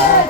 Yeah.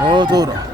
어 더라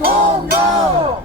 윤석열!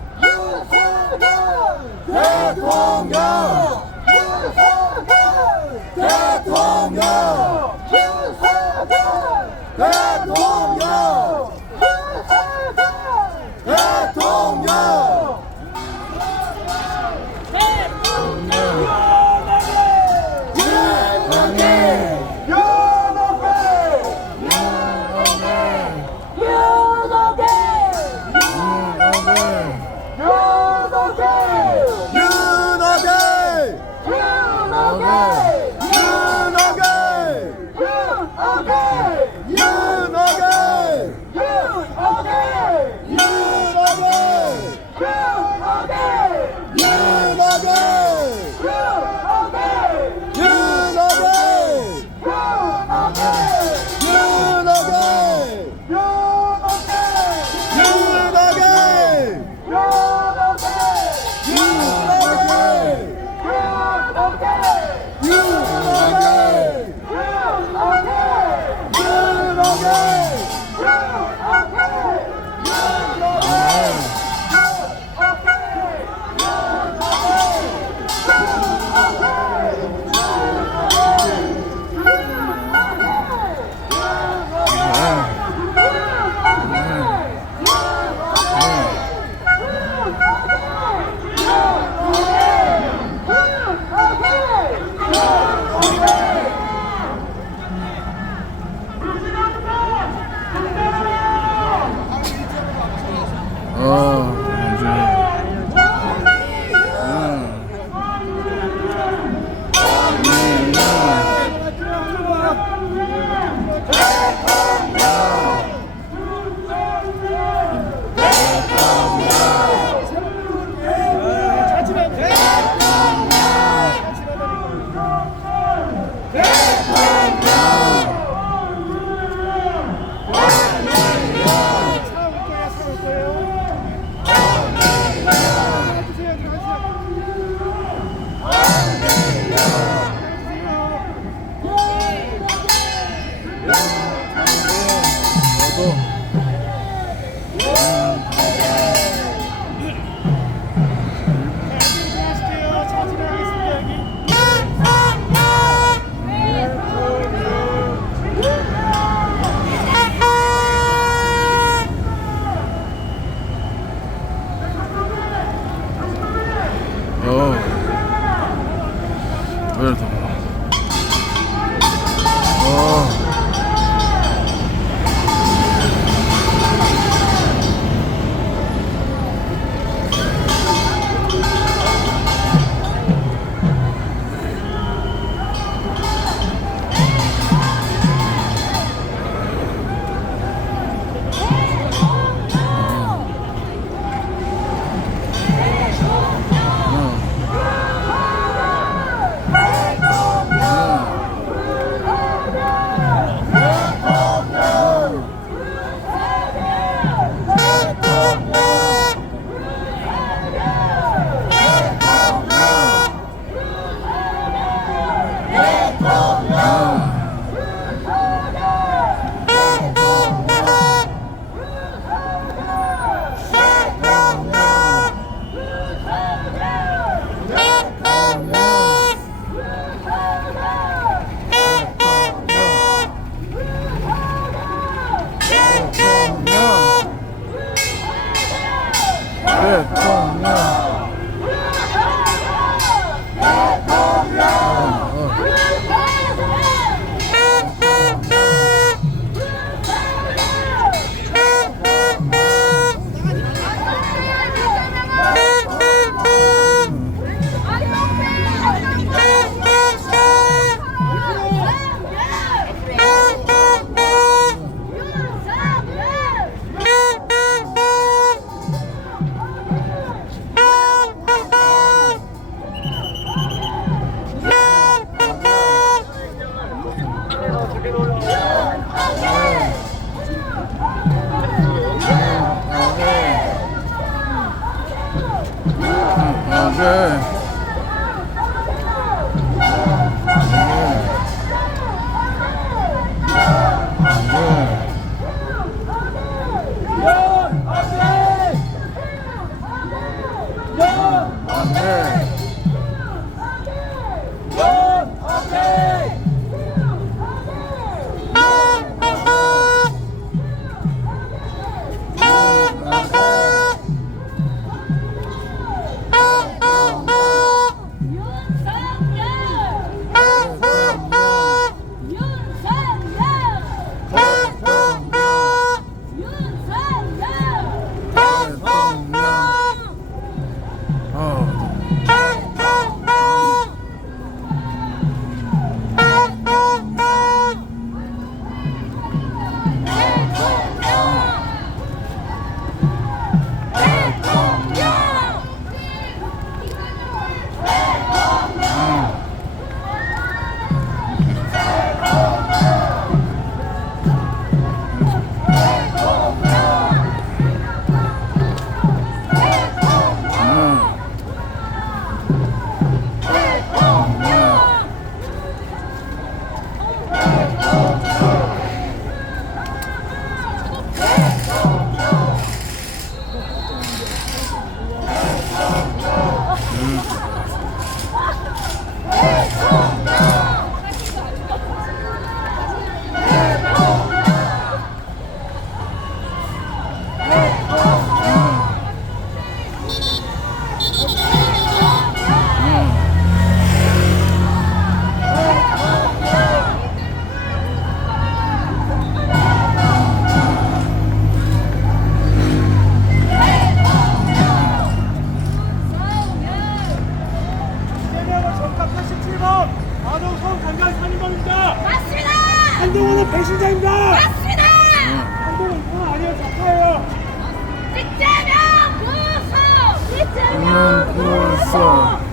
嗯不用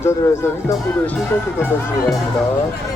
안전을 위해서 횡단보도를 신속히 건너시기 바랍니다.